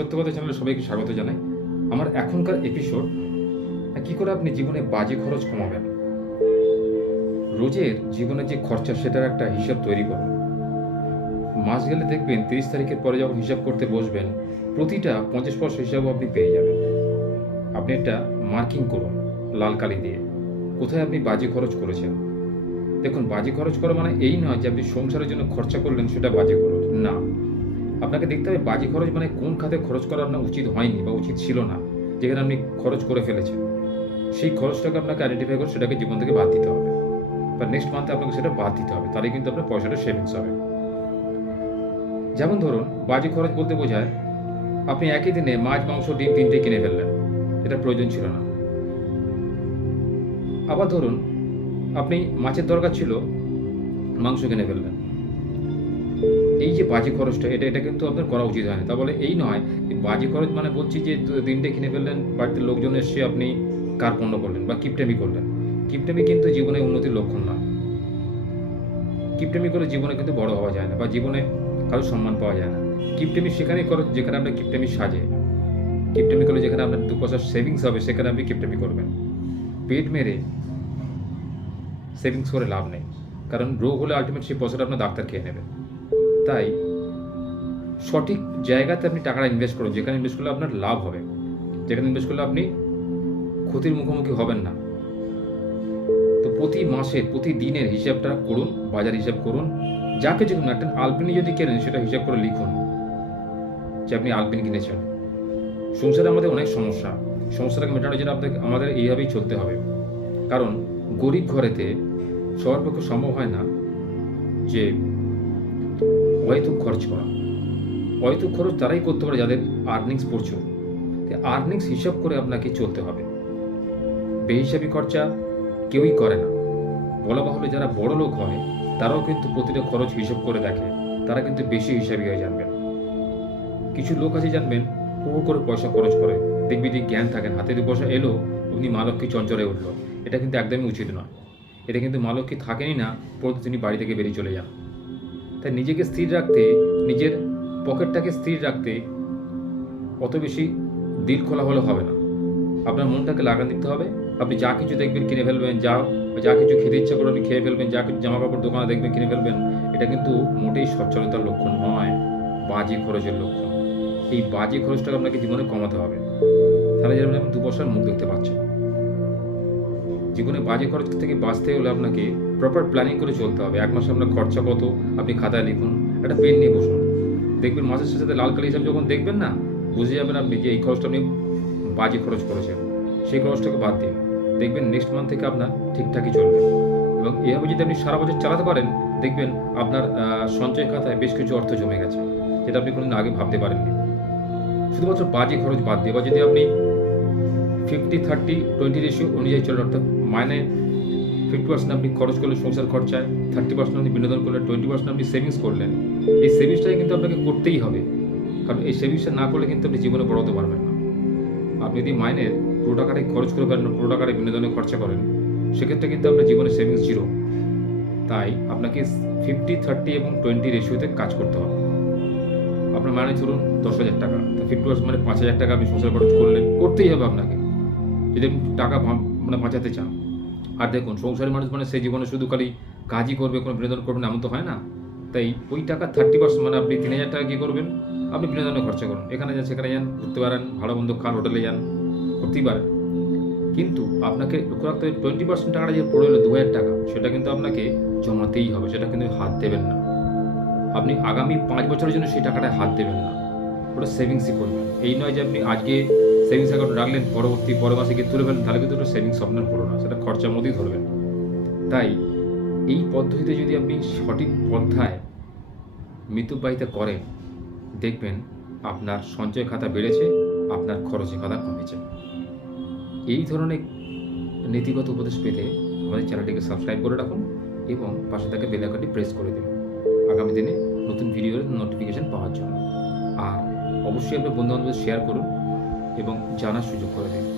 সত্য কথা চ্যানেলে সবাইকে স্বাগত জানাই। আমার এখনকার এপিসোড কি করে আপনি জীবনে বাজে খরচ কমাবেন? রোজের জীবনের যে খরচা সেটার একটা হিসাব তৈরি করুন। মাস গেলে দেখবেন তিরিশ তারিখের পরে যখন হিসাব করতে বসবেন, প্রতিটা পঞ্চাশ পয়সা হিসাবও আপনি পেয়ে যাবেন। আপনি একটা মার্কিং করুন লাল কালি দিয়ে, কোথায় আপনি বাজে খরচ করেছেন? দেখুন, বাজে খরচ করা মানে এই নয় যে আপনি সংসারের জন্য খরচা করলেন, সেটা বাজে খরচ না। আপনাকে দেখতে হবে বাজে খরচ মানে কোন খাতে খরচ করা আপনার উচিত হয়নি বা উচিত ছিল না, যেখানে আপনি খরচ করে ফেলেছেন। সেই খরচটাকে আপনাকে আইডেন্টিফাই করে সেটাকে জীবন থেকে বাদ দিতে হবে। বা নেক্সট মান্থে আপনাকে সেটা বাদ দিতে হবে, তাহলে কিন্তু আপনার পয়সাটা সেভিংস হবে। যেমন ধরুন, বাজে খরচ বলতে বোঝায়, আপনি একই দিনে মাছ, মাংস, ডিম তিনটে কিনে ফেললেন, এটা প্রয়োজন ছিল না। আবার ধরুন, আপনি মাছের দরকার ছিল, মাংস কিনে ফেললেন। এই যে বাজে খরচটা, এটা এটা কিন্তু আপনার করা উচিত হয় না। তা বলে এই নয় বাজে খরচ মানে বলছি যে দু- তিনটে কিনে ফেললেন, বাড়িতে লোকজন এসে আপনি কার পণ্য করলেন বা কিপটামি করলেন। কিপটামি কিন্তু জীবনে উন্নতির লক্ষণ নয়। কিপটামি করে জীবনে কিন্তু বড় হওয়া যায় না বা জীবনে কারও সম্মান পাওয়া যায় না। কিপটামি সেখানেই করো যেখানে আপনার কিপটামি সাজে কিপটামি করলে যেখানে আপনার দু পয়সা সেভিংস হবে, সেখানে আপনি কিপটামি করবেন। পেট মেরে সেভিংস করে লাভ নেই। কারণ রোগ হলে আলটিমেট সেই পয়সাটা আপনার ডাক্তার খেয়ে নেবে তাই সঠিক জায়গাতে আপনি টাকাটা ইনভেস্ট করুন। যেখানে ইনভেস্ট করলে আপনার লাভ হবে। যেখানে ইনভেস্ট করলে আপনি ক্ষতির মুখোমুখি হবেন না। তো প্রতি মাসের প্রতি দিনের হিসাবটা করুন, বাজার হিসাব করুন। যা কিছু কিনুন একটা আলপিনি যদি কেনেন, সেটা হিসাব করে লিখুন যে আপনি আলপিন কিনেছেন। সংসারে আমাদের অনেক সমস্যা। সমস্যাটাকে মেটানোর জন্য আপনাকে, আমাদের এইভাবেই চলতে হবে। কারণ গরিব ঘরেতে সবার পক্ষে সম্ভব হয় না যে অহেতুক খরচ করা। অহেতুক খরচ তারাই করতে পারে যাদের আর্নিংস প্রচুর। আর্নিংস হিসাব করে আপনাকে চলতে হবে। বেহিসাবি খরচা কেউই করে না। বলা বাহুল্য যারা বড় লোক হয়, তারাও কিন্তু প্রতিটা খরচ হিসাব করে দেখে। তারা কিন্তু বেশি হিসাবি হয়ে জানবেন। কিছু লোক আছে জানবেন, হু করে পয়সা খরচ করে। দেখবি যে জ্ঞান থাকেন, হাতে দু পয়সা এলো, অমনি মা লক্ষ্মী চঞ্চলে উঠল। এটা কিন্তু একদমই উচিত নয়। এটা কিন্তু মা লক্ষ্মী থাকেনই না পরন্তু তিনি বাড়ি থেকে বেরিয়ে চলে যান। তাই নিজেকে স্থির রাখতে, নিজের পকেটটাকে স্থির রাখতে অত বেশি দিল খোলা হলে হবে না। আপনার মনটাকে লাগান দিতে হবে। আপনি যা কিছু দেখবেন কিনে ফেলবেন যা যা কিছু খেতে ইচ্ছা করে আপনি খেয়ে ফেলবেন, যা কিছু জামা কাপড় দোকানে দেখবেন কিনে ফেলবেন, এটা কিন্তু মোটেই সচ্ছলতার লক্ষণ নয়, বাজে খরচের লক্ষণ। এই বাজে খরচটাকে আপনাকে জীবনে কমাতে হবে। তাহলে যেমন আপনি দু বছর মুখ দেখতে পাচ্ছেন। জীবনে বাজে খরচ থেকে বাঁচতে হলে আপনাকে প্রপার প্ল্যানিং করে চলতে হবে। এক মাসে আপনার খরচা কত? আপনি খাতায় লিখুন। একটা পেন নিয়ে বসুন। দেখবেন মাসের সাথে লাল কালি হিসাব যখন দেখবেন না, বুঝে যাবেন আপনি যে এই খরচটা আপনি বাজে খরচ করেছেন। সেই খরচটাকে বাদ দিন। দেখবেন নেক্সট মান্থ থেকে আপনার ঠিকঠাকই চলবে। এবং এভাবে যদি আপনি সারা বছর চালাতে পারেন, দেখবেন আপনার সঞ্চয় খাতায় বেশ কিছু অর্থ জমে গেছে। যেটা আপনি কোনোদিন আগে ভাবতে পারেননি। শুধুমাত্র বাজে খরচ বাদ দিয়ে, বা যদি আপনি ফিফটি থার্টি টোয়েন্টি রেশিও অনুযায়ী চলেন অর্থাৎ মাইনে ফিফটি পার্সেন্ট আপনি খরচ করলেন সংসার খরচায় থার্টি পার্সেন্ট আপনি বিনোদন করলেন টোয়েন্টি পার্সেন্ট আপনি সেভিংস করলেন। এই সেভিংসটাই কিন্তু আপনাকে করতেই হবে। কারণ এই সেভিংসটা না করলে কিন্তু আপনি জীবনে বড় হতে পারবেন না। আপনি যদি মাইনের পুরো টাকাটাই খরচ করে পারেন পুরো টাকাটাই বিনোদনে খরচা করেন, সেক্ষেত্রে কিন্তু আপনার জীবনে সেভিংস জিরো তাই আপনাকে ফিফটি থার্টি এবং টোয়েন্টি রেশিওতে কাজ করতে হবে। আপনার মানে ধরুন দশ হাজার টাকা। ফিফটি পার্সেন্ট মানে পাঁচ হাজার টাকা আপনি সংসার খরচ করলেন, করতেই হবে আপনাকে। যদি টাকা মানে বাঁচাতে চান আর দেখুন সংসারের মানুষ মানে সেই জীবনে শুধু খালি কাজই করবে, কোনো বিনোদন করবেন এমন তো হয় না। তাই ওই টাকা থার্টি পার্সেন্ট মানে আপনি তিন হাজার টাকা কী করবেন? আপনি বিনোদনে খরচা করুন। এখানে যান, সেখানে যান, ঘুরতে পারেন ভালো বন্ধু খান হোটেলে যান করতেই পারেন। কিন্তু আপনাকে লক্ষ্য রাখতে হবে টোয়েন্টি পার্সেন্ট টাকাটা যে পড়ে এলো দু হাজার টাকা, সেটা কিন্তু আপনাকে জমাতেই হবে, সেটা কিন্তু হাত দেবেন না। আপনি আগামী পাঁচ বছরের জন্য সেই টাকাটায় হাত দেবেন না। ওটা সেভিংসই করবেন। এই নয় যে আপনি আজকে সেভিংস অ্যাকাউন্ট রাখলেন, পরবর্তী পরের মাসে গিয়ে তুলে ফেলেন, তাহলে কিন্তু ওটা সেভিংস আপনার হলো না, সেটা খরচার মধ্যেই ধরবেন। তাই এই পদ্ধতিতে যদি আপনি সঠিক পন্থায় মৃত্যুবাহিতা করেন, দেখবেন আপনার সঞ্চয় খাতা বেড়েছে, আপনার খরচের খাতা কমেছে। এই ধরনের নীতিগত উপদেশ পেতে আমাদের চ্যানেলটিকে সাবস্ক্রাইব করে রাখুন এবং পাশে থাকা বেল আইকনটি প্রেস করে দিন। আগামী দিনে নতুন ভিডিওর নোটিফিকেশন পাওয়ার জন্য। আর অবশ্যই আপনার বন্ধু বান্ধবদের শেয়ার করুন। এবং জানার সুযোগ করে দিন